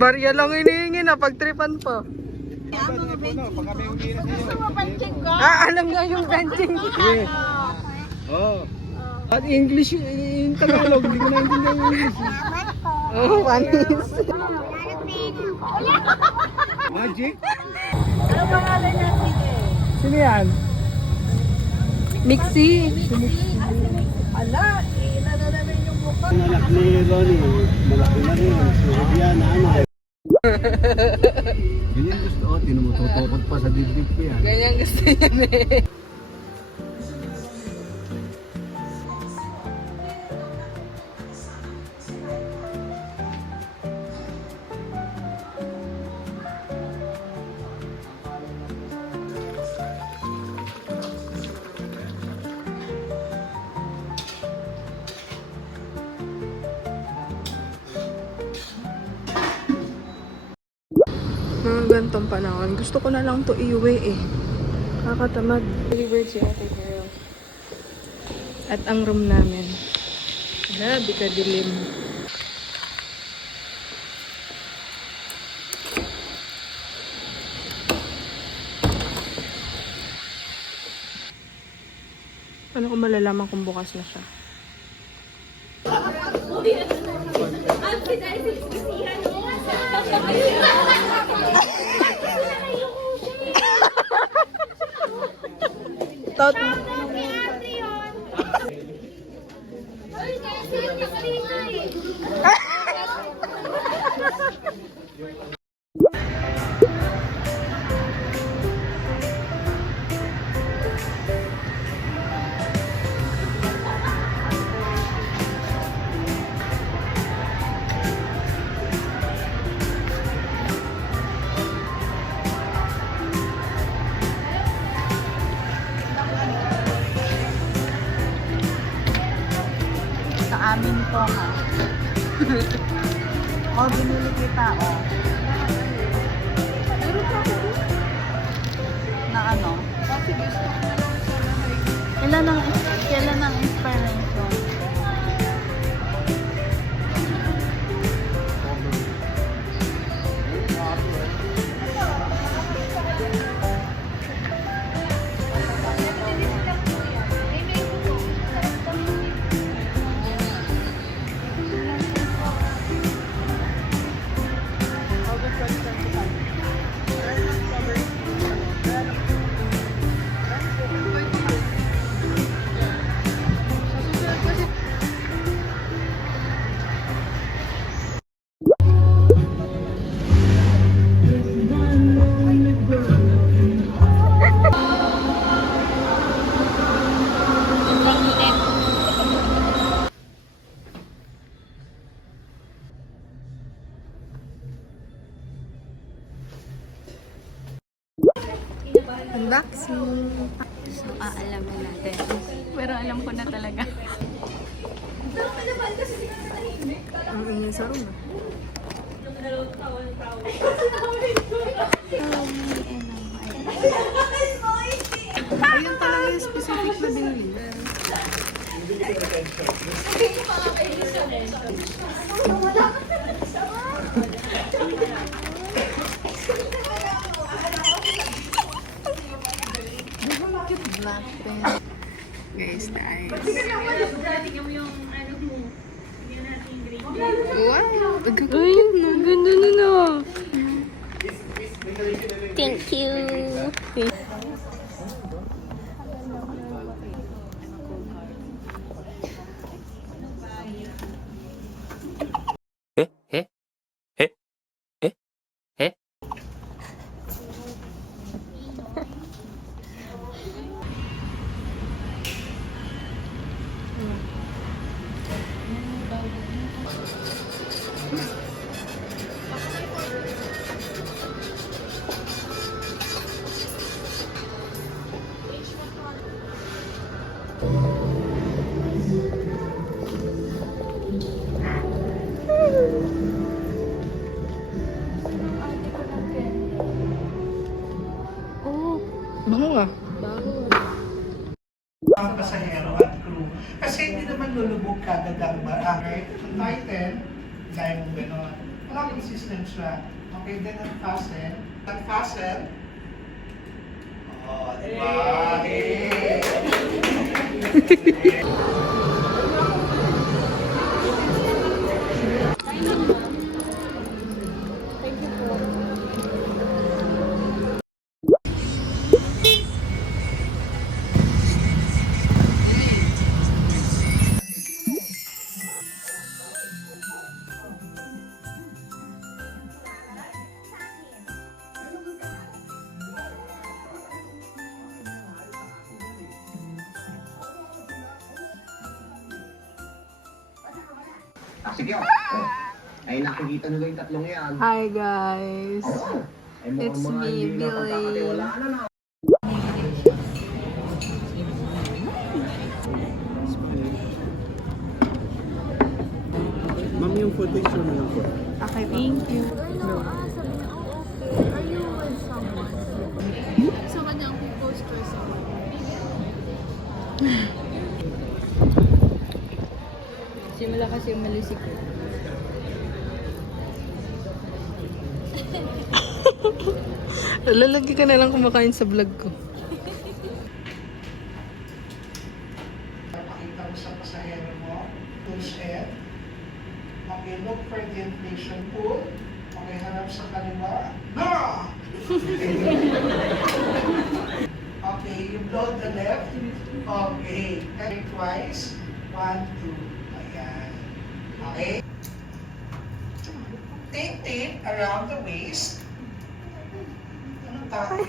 Barya lang hinihingi na, pagtripan pa. Alam nga yung benching. Yes. Oh. At English, in Tagalog, hindi ko naintindihan yung English. Oh, panis. Magic? Ano pangalan niya, sige? Sino yan? Mixi. Ala, inano namin yung mukha. Anak ni Ronnie, malaki na rin. Yan, ano. Ganyan gusto ko, tinumututukot pa sa dibdib ko yan. Ganyan gusto yan eh. Mga gantong panahon, gusto ko na lang to iuwi eh. Kakatamad. Delivered si Ate Girl. At ang room namin. Grabe ka dilim. Paano ko malalaman kung bukas na siya? Tot. Sa amin to, ha? O, binili kita, o. Na ano? Kailan ang inspiration? Unboxing. So, aalamin natin. Pero alam ko na talaga. Ang ingin sa room. Ayun talaga yung specific na binili. Guys, nice. Wow! Ay, ang ganda na na. Thank you. Bango nga. Mga pasahero at crew. Kasi hindi naman lulubog kagad ang title, gaya mong gano'n. Locking system siya. Okay, then unfasten. Unfasten. Oh, diba? Eh. Ah, sige. Ay, nakikita nyo yung tatlong yan. Hi guys! Ay, mukhang It's mga me, hindi na Billy. pagkakatiwalaan na. Ma'am, yung food picture mo lang po. Okay, thank you. Are you with someone? Sa kanya ang post or someone? Simula kasi umalis ko. Lalagi ka na lang kumakain sa vlog ko. Pakita mo sa pasahero mo. Push head. Okay, look for the inflation pool. Okay, harap sa kaliwa. No! Okay, you blow the left. Okay, carry twice. 1, 2. Ayan. Okay. Tape around the waist. Anong tawag?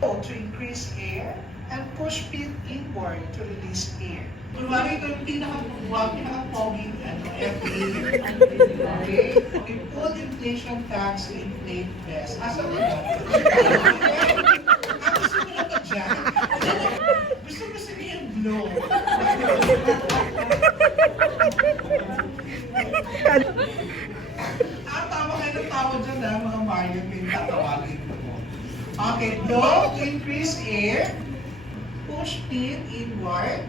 To increase air and push feet inward to release air. Kunwari ito yung pinaka-pogi, FA. Okay? Okay, pull inflation tags to inflate breast. Asa mo na? Gusto mo na ito dyan? Gusto niya yung blow. Tama kayo ng tawag dyan na mga Mario Pin tatawagin mo. Okay, blow to increase air. Push feet inward.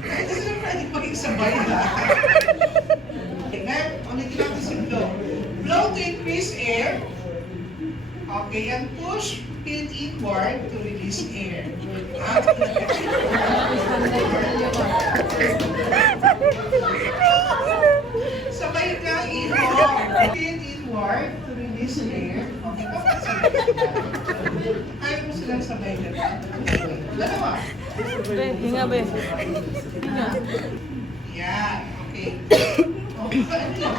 Kahit kasi na pwede maging sabay ha. Okay, ngayon, ulitin natin si blow. Blow to increase air. Okay, and push feet inward to release air. Sabay ka, inward. Feet inward to release air. Okay, bakit sabay ka? Kaya mo silang sabay ka. Dalawa. Hinga ba? Yan, okay. Okay, ano lang?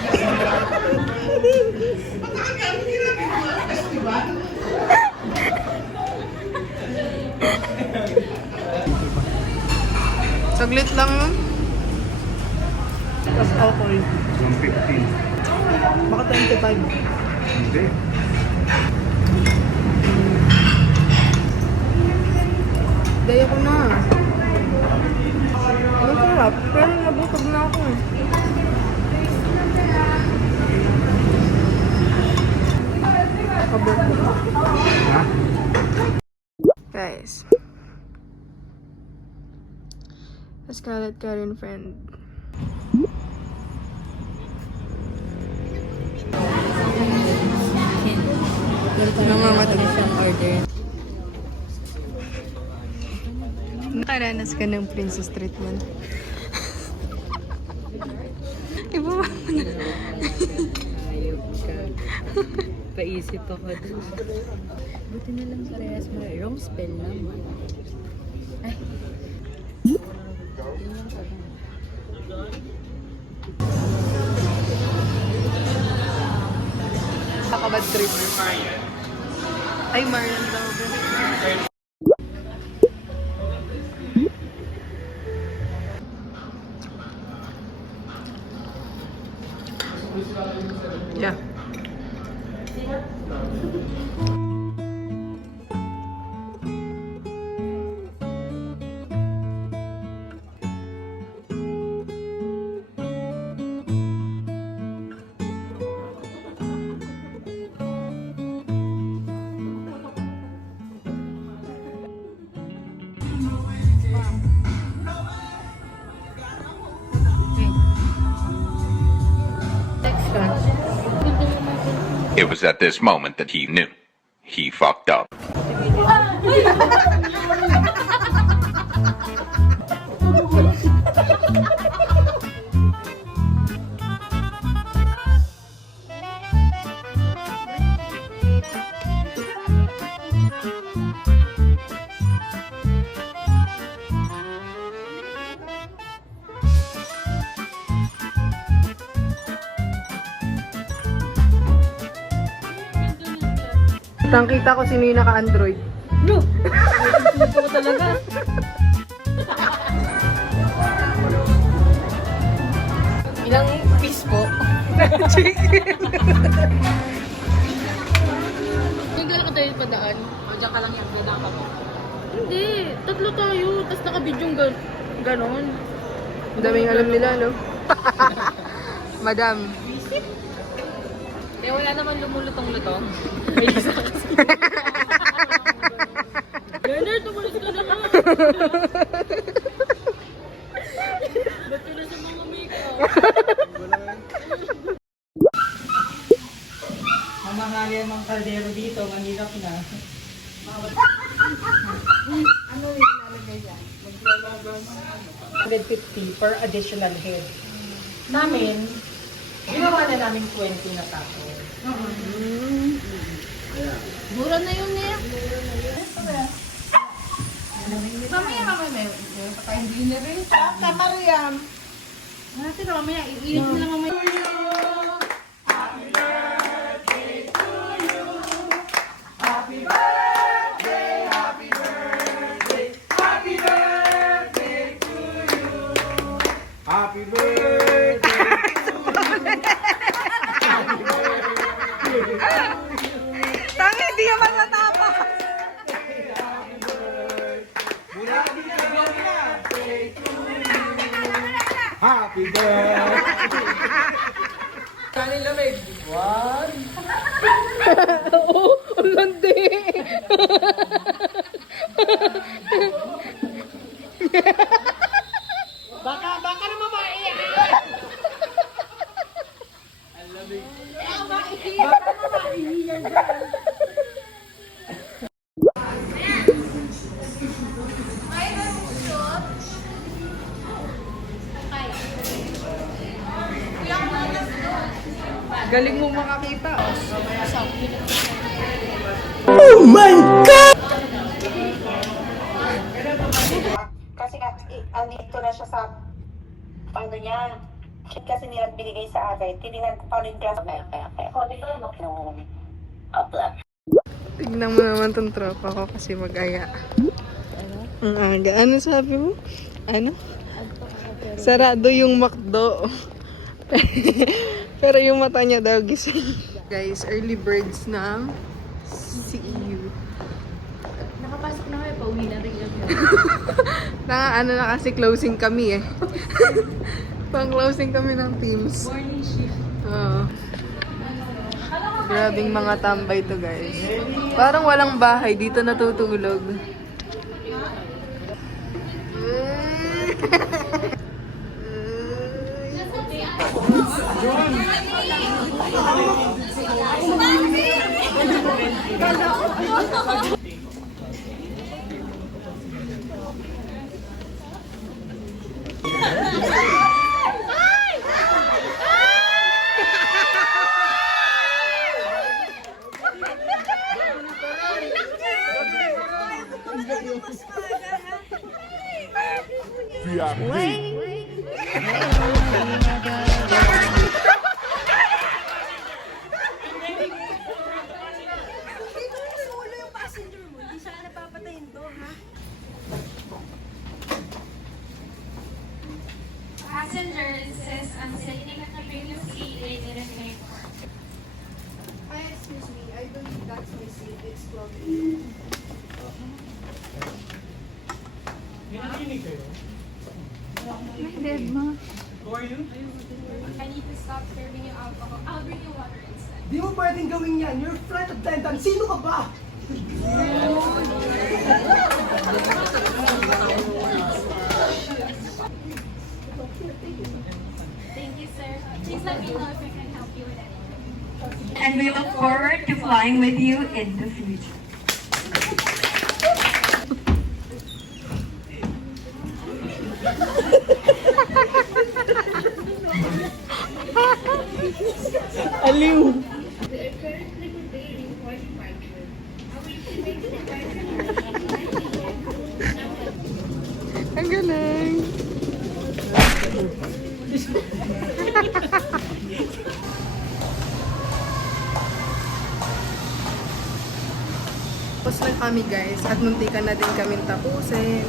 Matakagamit ka namin mga festival. Saglit lang yun. Tapos alcohol. 115. Baka 25. Hindi. Daya ko na. Masarap, pero nabusog na ako. Ha? Guys. A Scarlett Karen friend. Nangangatag siyang order. Nakaranas ka ng princess treatment. Iba ba? Ayop ka. Paisip ako doon. Buti na lang parehas mo. Wrong spell lang. Ay. Yun lang pala. Nakabad trip. Ay, Marian daw. Yeah. It was at this moment that he knew. He fucked up. Kitang-kita ko sino yung naka-Android. No! Ito ko talaga. Ilang piece po? Yung gano'n ka tayo padaan? O, dyan ka lang yan. Kailangan ka mo. Hindi. Tatlo tayo. Tapos naka-video gano'n. Ang daming alam nila, no? Madam. Kaya wala naman lumulutong-lutong. May isa kasi. Leonard, tumalis ka na ka. Ba't ka na sa mga makeup? Mamahalin ng kaldero dito, mahirap na. Ano yung ilalagay yan? 150 per additional head. Namin, ginawa na namin 20 na tapo. Mura na yun niya. Mamaya kami may patayin dinner rin. Tama Riam. Natin mamaya, iinit na lang mamaya. Happy birthday! Tangi, di naman natapa! Happy birthday! Oo, ang landi! Baka naman maiyak. Galing mo makakita. Kasi andito na siya sa paano niya. Kasi nila binigay sa akin. Tinignan ko paano yung class. Tignan mo naman tong tropa ko kasi mag-aya. Ang aga. Ano sabi mo? Ano? Sarado yung McDo. Pero yung mata niya daw gising. Guys, early birds ng CEU. Nakapasok na kami, pauwi na rin kami. Ano na kasi closing kami eh. Pang-closing kami ng teams. Morning shift. Oo. Grabing mga tambay to guys. Parang walang bahay, dito natutulog. Passengers is sitting at the previous seat, they didn't pay for. Excuse me, I believe that's my seat. It's 12. I need to stop serving you alcohol. I'll bring you water instead. Di mo pwedeng gawin yan. You're flight attendant. Sino ka ba? Thank you, sir. Please let me know if I can help you with anything. And we look forward to flying with you in the future. Aliw! Ang galing! Tapos lang kami guys at muntikan na din kami tapusin.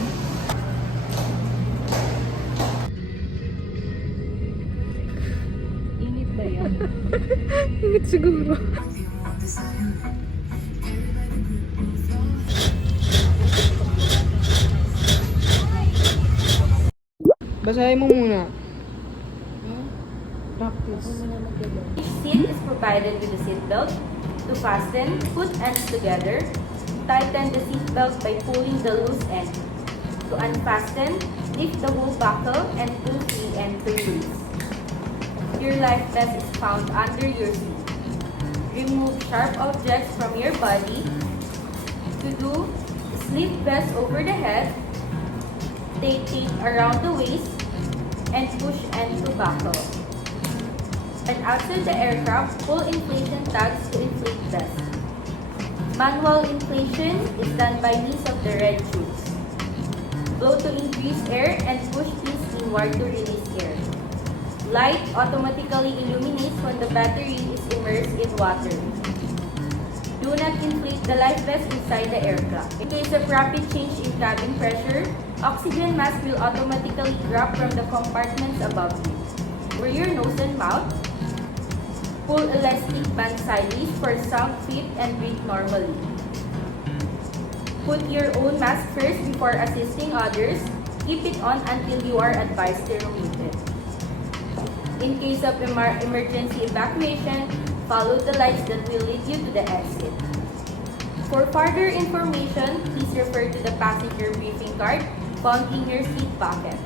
Init ba yan? Init siguro. Basahin mo muna. Each seat is provided with a seat belt. To fasten, put ends together. Tighten the seat belt by pulling the loose end. To unfasten, lift the whole buckle and pull free end to release. Your life vest is found under your seat. Remove sharp objects from your body. To do, slip vest over the head. Take tape around the waist and push end to buckle. And outside the aircraft, pull inflation tags to inflate vest. Manual inflation is done by means of the red tubes. Blow to increase air and push pins inward to release air. Light automatically illuminates when the battery is immersed in water. Do not inflate the life vest inside the aircraft. In case of rapid change in cabin pressure, oxygen mask will automatically drop from the compartments above you. For your nose and mouth, pull elastic band sideways for sound fit and breathe normally. Put your own mask first before assisting others. Keep it on until you are advised to remove it. In case of emergency evacuation, follow the lights that will lead you to the exit. For further information, please refer to the passenger briefing card found in your seat pocket.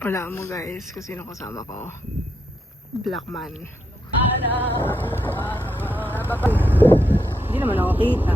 Wala mo guys, kasi sino kasama ko. Blackman. Hindi naman ako kita.